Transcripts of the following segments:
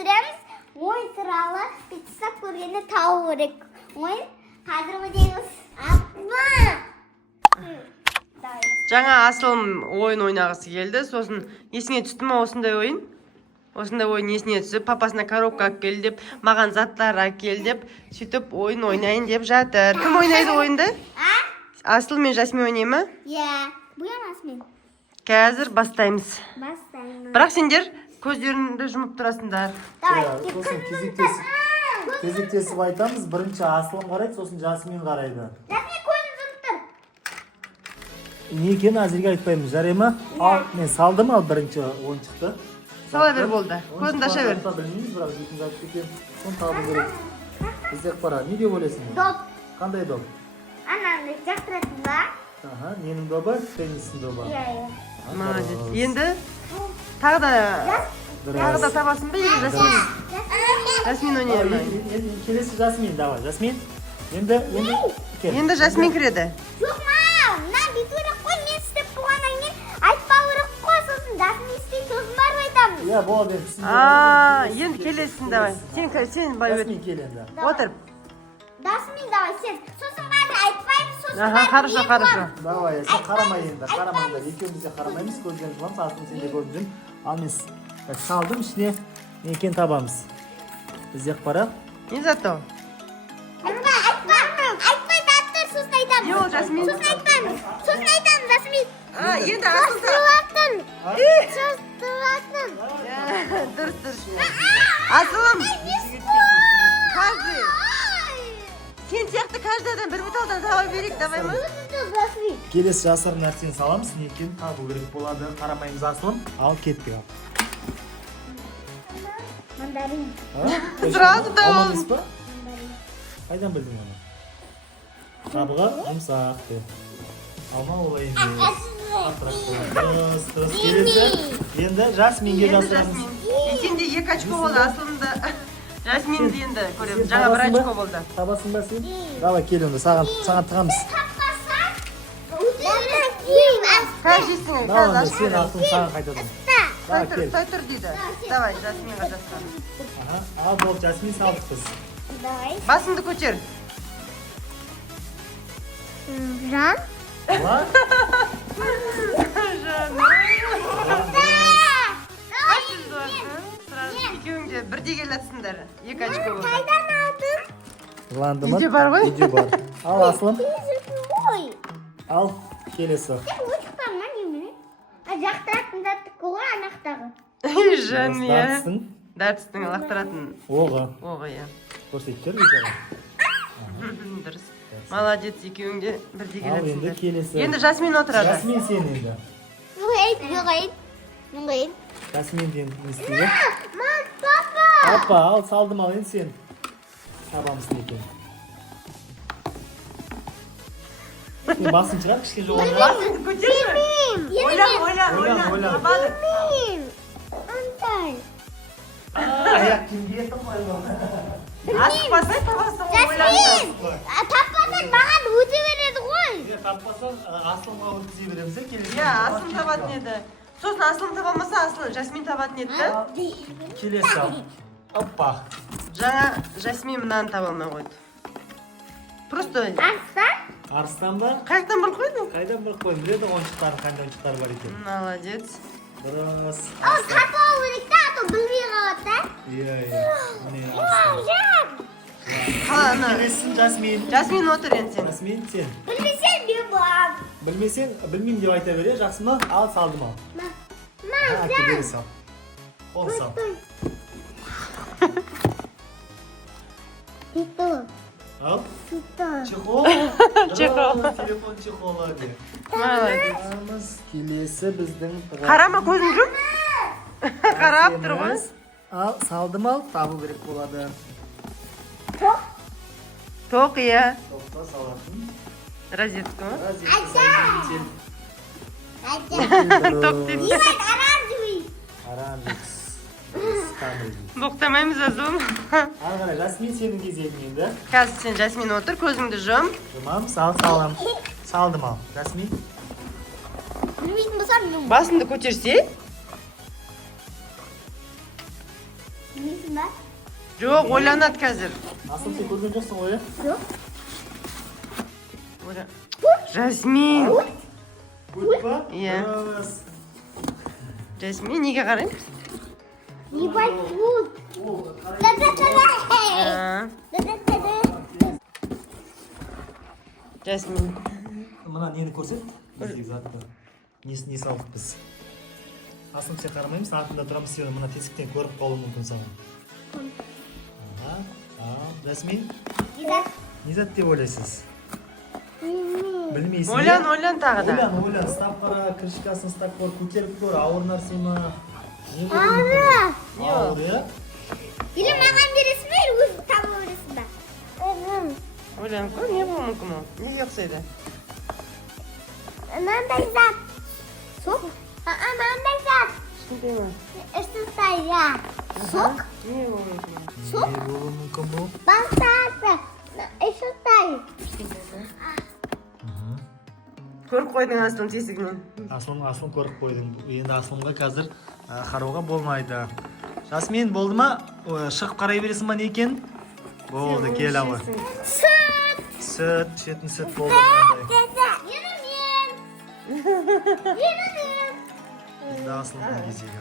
түсіреміз. Ойын туралы пиццап көргенде тауы керек. Ойын қазір өтеміз. Апма! Жаңа Асылым ойын ойнағысы келді. Сосын есіңе түсті ма осындай ойын? Осындай ойын есіне түсіп, папасына коробка алып кел деп, маған заттар әкел деп, сөйтіп ойын ойнайын деп жатыр. Кім ойнайды ойынды? Асыл мен Жасмин ойнай ма? Иә, бұямасымен. Қазір бастаймыз. Бастаймыз. Бірақ сендер көздеріңді жұмып тұрасыңдар. Сосын кезектесіп айтамыз. Бірінші Асылым қарайды, сосын Жасмин қарайды. Жасмин көзін жұмып тұр. Не екенін әзірге айтпаймыз, жарай ма? Ал, мен салдым ал бірінші ойыншықты. Сала бер болды. Көзіңді аша бер. Білмейміз, бірақ жейтін зат екен. Соны табу керек. Іздеп қара. Не деп ойлайсың? Доп. Қандай доп? Ананы жақтыратын ба? Аха, ненің добы? Теннистің добы. Иә. Молодец. Енді тағы да табасың ба егі Жасмин? Жасмин ойнай ма? Келесі Жасмин, давай. Жасмин. Енді кел. Енді Жасмин кіреді. Жоқ ма, мына битурек қой, мен істеп болғаннан кейін айтпау керек қой, сосын Жасмин істейді, сосын барып айтамыз. Иә, болды. Енді келесің, давай. Сен бай өт. Жасмин кел енді. Отыр. Жасмин, давай, сен. Сосын бәрі айтпаймыз, сосын Хорошо. Давай, сен қарамай енді, қарамаңдар. Екеуміз де қарамаймыз, көзден жұмамыз, астын сен де көріп жүрмін. Ал мен салдым, ішіне не екенін табамыз. Іздеп қара. Не зато? Айтпай таптыр, сосын айтамыз. Не ол, Жасмин? Сосын айтпаймыз, Жасмин. Енді Асыл Жастыратын. Дұрыс. Асылым, каждый. Сен сияқты каждый адам бір буталдан таба берейік, давай ма? Келесі жасырын нәрсені саламыз, не екенін табу керек болады. Қарамаймыз Асылым. Ал кетпей ал. Мандарин. Сразу да Алман емес па? Қайдан білдің оны? Қабыға жұмсақ деп. Алма олай емес. Дұрыс. Келесі. Енді Жасминге жасырамыз. Сен де 2 очко болды, Асылымда. Жасминді енді көреміз. Жаңа 1 очко болды. Табасың ба сен? Давай кел онда, саған тығамыз. Қазір жейсің, Давай, қазір сен алтын саған қайтадан. Давай кел. Той тұр дейді. Давай, Жасминға жасқан. Ал болды, Жасмин салдық біз. Басыңды көтер. Жан? Ула? Екеуің де бірдей келатсыңдар. 2 очко болды. Қайдан алдың? Жыланды ма? Үйде бар ғой? Үйде бар. Ал Асылым. Ой. Ал келесі. Өтіқтан ма немене? Жақтыратын заттық ғой анақтағы. Жан, иә. Дартыстың Дәртістің лақтыратын оғы. оғы, иә. Көрсетіп жүр видеоға. Дұрыс. Молодец, екеуің де бірдей Ал енді келатсыңдар. келесі. Енді Жасмин отырады. Жасмин сен енді. Мұңғайын. Жасмин деген не істейді? Папа! Апа, ал салдым ал енді сен. Табамыз не екен. Сен басын шығар, кішкене жоғары. Басыңды көтерші. Ойлан. Табады. Ондай. Аяқ киімге еттім ғой. Асықпасай, табасың ғой, Жасмин! Таппасаң маған өте береді ғой. Таппасаң Асылымға өткізе береміз. Иә, Асылым табатын еді. Сосын Асылым табалмаса, Асылым Жасмин табатын еді. Келесі ал. Оппа. Жаңа Жасмин мынаны таба алмай қойды. Просто Арыстан? Арыстан ба? қаяқтан бір қойдың? Қайдан бір қойын? Біледі ойыншықтары, қандай ойыншықтары бар екен. Молодец. Дұрыс. Ал тапау керек та, а то білмей қалады да. Иә. Міне Арыстан. Келесің Жасмин. Жасмин отыр енді сен. Жасмин сен. Білмесең не бар? Білмесең, білмеймін деп айта бере, жақсы ма? Ал салдым ал. Кебері сал. Қол сал. Титул. Ал. Титул. Чехол. Чехол. Телефон чехолы де. Молодец. Келесі біздің... Қарама, көзін жұм. Қарап тұр ғой. Ал, салдым ал, табу керек болады. Тоқ, иә. Тоқта салатын. Розетка ма? Тоқ деп. Оранжевый. Оранжекс. Боқтамаймыз азым. Ары қарай, Жасмин сенің кезегің енді. Қазір сен Жасмин отыр, көзіңді жұм. Жұмам, салам. Салдым ал. Жасмин. Білмейтін болсам, Басыңды көтерсе. Bilmeysin ben. Жоқ, ойланады қазір. Аслым, сен көрген жоқсың ғой, иә? Yok. Жасмин. Ут па? Иә. Дұрыс. Жасмин, неге қараймыз? Ебать, тут. Да-да-да-да. А, Да-да-да-да. Жасмин. Мына нені көрсет? Біздегі затты. Не салдық біз? Аслым, сен қарамаймыз, артында тұрамыз, сен мына тесіктен көріп қалуы мүмкін саған. Жасмин, не зат деп ойлайсыз? Білмейсің. Ойлан тағы да. Ойлан, ұстап қара, крышкасын ұстап көр, көтеріп көр, ауыр нәрсе ма? Ağrı. Ауыр, иә? Или маған бересің бе, или өзің таба бересің бе? Ойланып көр, не болуы мүмкін ол? Неге ұқсайды? Мынандай зат. Сок? Мынандай зат. Түсінбеймін. Ыстықтай, я. Сок? Не болуы мүмкін? Сок? Не болуы мүмкін бұл? Бастарды. Ыстықтай. Көріп қойдың Аслым тесігінен. Аслым көріп қойдың. Енді Аслымға қазір қарауға болмайды. Жасмин, болды ма? Шығып қарай бересің ба не екен? Болды, кел ама. Süt. Сүт, ішетін сүт болды. Dede. Yerim. Енді Аслымның кезегі.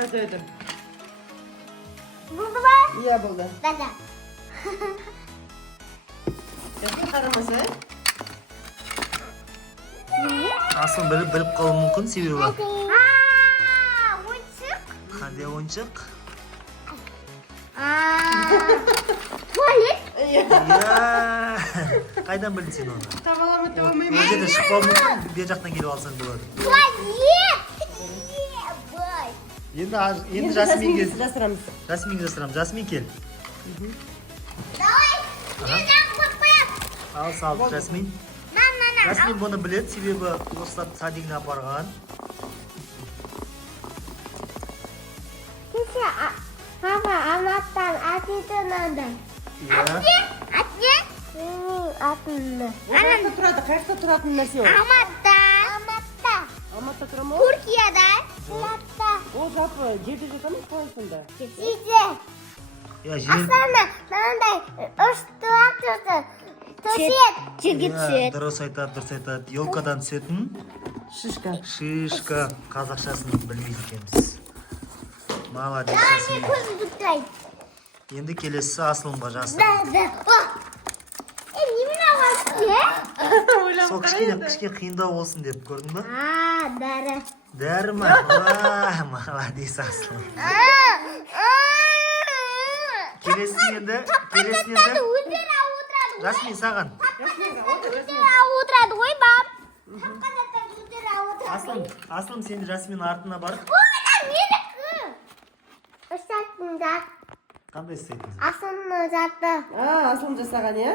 Dede. Өтір. Buldu mu? Иә, болды. Dede. Жасмин қарамаса? Аслым біліп қалуы мүмкін, себебі бар. Oyuncak. Қандай ойыншық? Tuvalet. Иә. Иә. Қайдан білдің сен оны? Табалама Ол табалмаймын. жерден шықпауы мүмкін, бер жақтан келіп алсаң болады. Tuvalet. Енді Жасмин кел. Жасырамыз. Жасминге жасырамыз. Жасмин кел. Давай. Нельзя купить. Ал салдық Жасмин. Жасмин бұны біледі, себебі осы садигіне апарған. Папа, анаттан атиді надо. Иә. Атне? Атынды. Қайда тұрады? Қайда тұратын нәрсе ол? Аматта. Алматыда тұра ма? Түркияда. Аматта. Ол жалпы жерде жата ма? Қалай сонда? Сиде. Иә, жер. Аслана, мынандай үш туақ тұрды. Төсет. Жерге Иә, дұрыс айтады. Елкадан түсетін Шишка. шишка. Қазақшасын білмейді екенбіз. Молодец, Жасмин. көзім бұттайды. Енді келесі Аслымға жасыр. Немен алғансың, Сол кішкене қиындау болсын деп көрдің ба? дәрі. Дәрі ма? Молодец, Аслым. Келесін енді. Өздері ауытырады. Жасмин, саған. Өздері ауытырады ғой, бап. Тапқандаттар өздері ауытырады. Аслым, сен Жасмин артына барып. Менікі. Үштаттың зат. Қандай істейсің? Аслымның заты. Аслым жасаған, иә?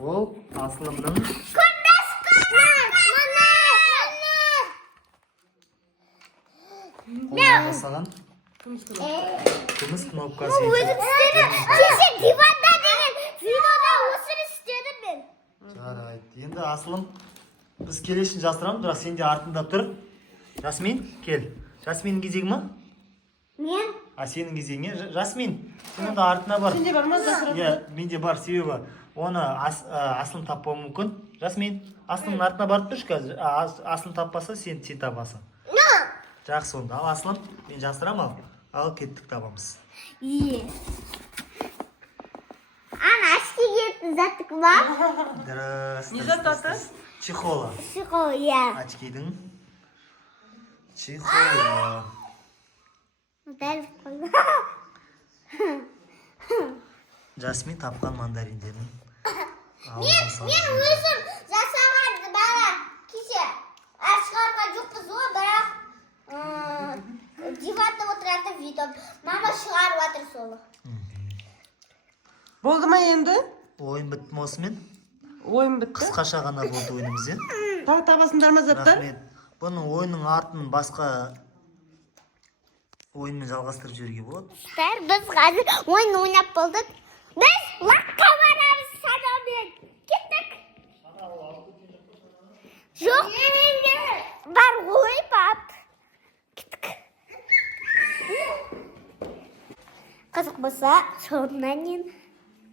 Ол Аслымның қолына жасаған күміс кнопкасы екен. Кеше диванда деген видеода осыны істедім мен. Жарайды. Енді Аслым, біз келесін жасырамыз, бірақ сен де артында тұр. Жасмин, кел. Жасминнің кезегі ма? Мен? Сенің кезегіңе. Жасмин, сен онда артына бар. Сенде бар ма жасырып? Иә, менде бар, себебі оны Аслым таппауы мүмкін. Жасмин, Аслымның артына барып тұршы қазір. Аслым таппаса, сен табасың. Жақсы онда. Ал Аслым, мен жасырам ал кеттік табамыз. Ана, ашки кетін заттық ба? Дұрыс. Не зат аты? Чехола. Шиқо, иә. Очкидің чехола. Дәл қойма. Жасмин тапқан мандариндерін. Мен өзім жасаған бала кеше ашқарға жоқпыз ғой, бірақ диванда отыратын видео. Мама шығарып жатыр солы. Болды ма енді? Ойын бітті ме осымен? Ойын бітті. Қысқаша ғана болды ойынымыз, иә? Табасыңдар ма заттар? Рахмет. Бұның ойынның артын басқа ойынмен жалғастырып жіберуге болады. Біз қазір ойын ойнап болдық. Біз лаққа барамыз санаумен. Кеттік. Жоқ. Бар ғой, пап. Кеттік. Қызық болса, соңынан кейін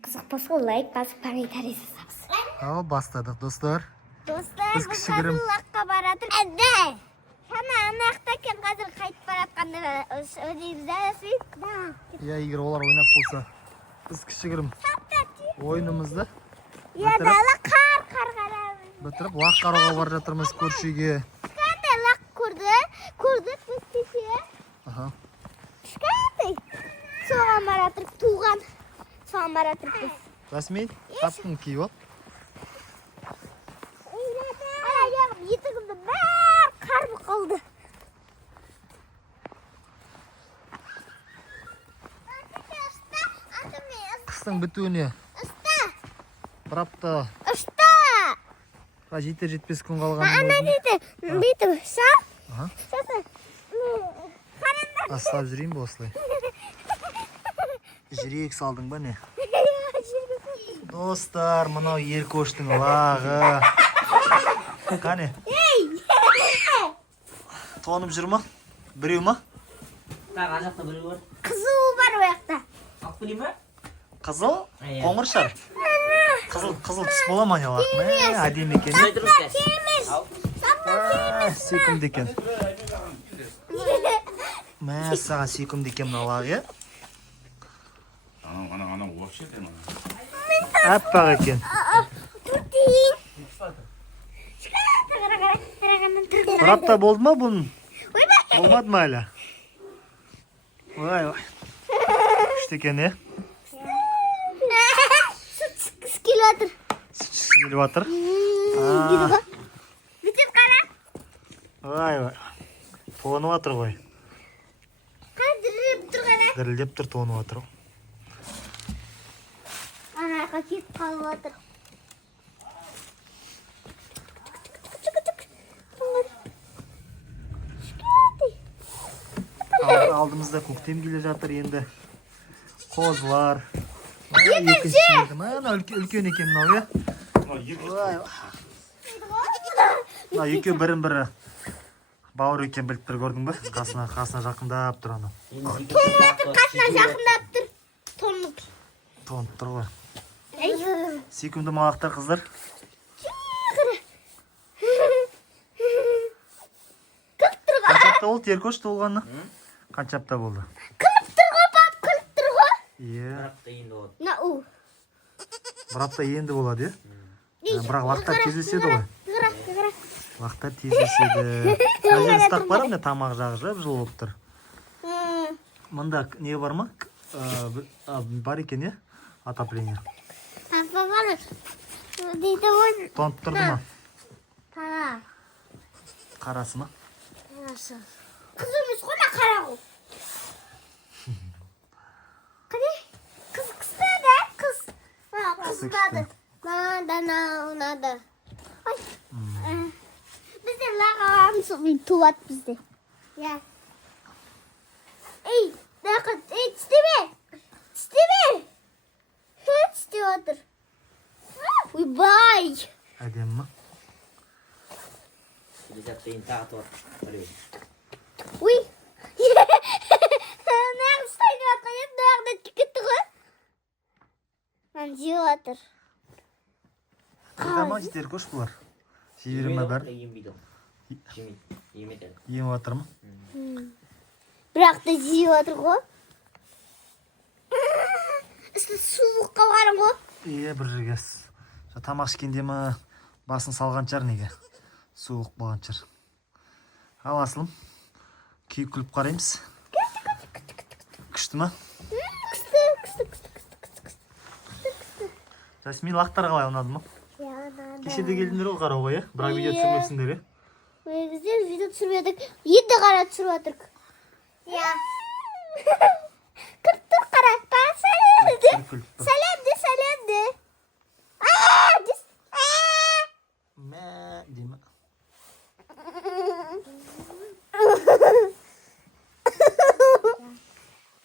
қызық болса, лайк басып комментарий жазамыз. Ал бастадық достар. Достар, Біз біз кішігірім. қазір лаққа баратыр. Әдді! Сана анақта кен қазір қайтып баратқанды өдейміз да, Ясмин? Да. Иә, егер олар ойнап болса, біз кішігірім ойынымызды Дала қар қарғарамыз. бітіріп лақ қарауға бара жатырмыз көрші үйге. Кішкентай лақ көрдік біз кеше. Аха. Кішкентай. Соған баратыр, туған. Соған баратыр біз. Жасмин, таптың киіп ал. Етігімді бәр қарбы қалды. Қыстың бітуіне бір апта Ұшта! жетер жетпес күн қалған. Ана дейді, бүйтіп, шап. Аха. Шапы. Қарандар. Астап жүрейін бе осылай? Жүрек салдың ба не? Достар, мынау еркөштің лағы. Қане? Тоңып жүр ма? Біреу ма? ана жақта біреу бар. Қызыл бар о жақта. Ақ білейін ба? Қызыл? Қоңыр шар? Қызыл түс бола ма не лақ? Әдемі екен. Сүйкімді екен. Саған сүйкімді екен мына лақ, е? Ана вообще дема. Аппақ екен. Бір апта болды ма бұның? Болмады ма әлі? Ой. Күшті екен, е? Сүт шыққысы келіп жатыр. Сүт ішкісі келіп жатыр. Бүйтіп қара. Ой. Тоңып жатыр ғой. Діріліп тұрғаны. Дірілдеп тұр, тоңып жатыр. Анаға кетіп қалып жатыр. Алдымызда көктем келе жатыр енді. Қозылар. Екінші жерді. Мына үлкен екен мынау, е? Мына екеу бірін-бірі бауыр екен біліп тұр, көрдің бе? Қасына жақындап тұр ана. Тоңып жатыр, қасына жақындап тұр. Тоңып тұр ғой. Сүйкімді малақтар қыздар. Қанша апта болды еркөшті болғаны? Қанша апта болды? Күліп тұр ғой, пап, күліп тұр ғой. Иә. Нау. Бір апта енді болады, е? Бірақ лақтар тезеседі ғой. Ғырақ. Лақтар тезеседі. Әжер ұстақ бар ма? Тамақ жағы жап жылы болып тұр. Мұнда не бар ма? Бар екен, е? Отопление. Папа бар. Дейді ғой. Тоңып тұрды ма? Тара. Қарасы ма? Қыз емес қой, мына қара ғой. Қане? Қыз қыстады, қыз. Қыстады. Нада. Ой. Бізде лағамыз туат бізде. Я. Ей, тістеме. Тістеп отыр. Ойбай. Әдем ма? Ой. Нағын ұстайды атқан ем, нағын әтке кетті ғой. Мен жеп отыр. Қайда ма жетер көш бұлар? Жебері ма бәрі? Ем отыр ма? Бірақ та жеп отыр ғой. Үсті суық қалғарың ғой. Бір жерге тамақ ішкенде ма басын салған шығар неге? Суық болған шығар. Ал асылым, күйіп күліп қараймыз. Күшті ма? Күшті. Жасмин, лақтар қалай ұнады ма? Кешеде келдіңдер ғой қарауға, е? Бірақ видео түсірмепсіңдер, е? Біздер видео түсірмедік. Енді қара түсіріп отырық. Я. Күрттір қара. Сәлем де. Мә, деймі.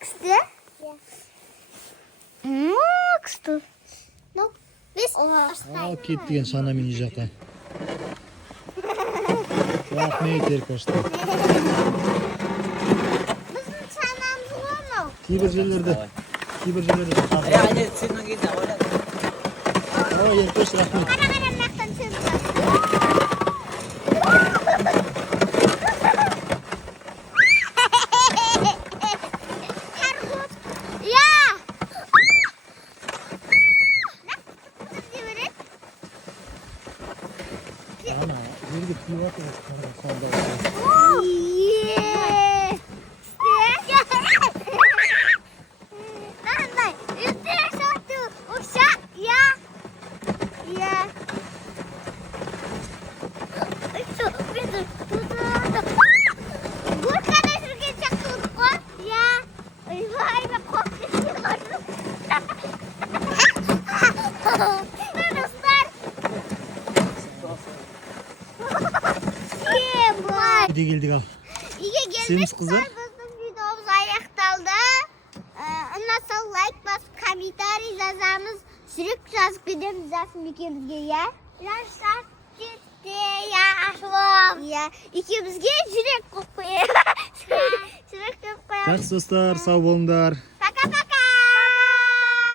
Күшті? Күшті. Ал кеттіген шана мен үй жаққа. Рахмет еркөшті. Біздің шанамыз ғой мынау. Кейбір жерлерде кейбір жерлерде Ya anne senin gidin orada. ой еркеш рахмет Қара мақтан сөз бар. Я! ана жерге тиіп жатыр үйде келдік ал Үйге Сеніміз қыздар? біздің видеомыз аяқталды. Ұнаса лайк басып, комментарий жазамыз. Жүрек жазып кетеміз Жасын екеумізге, иә? Жасап кетті, иә, ашылым. Иә, екеумізге жүрек қойып қоямыз. Жүрек қойып қоямыз. жақсы достар сау болыңдар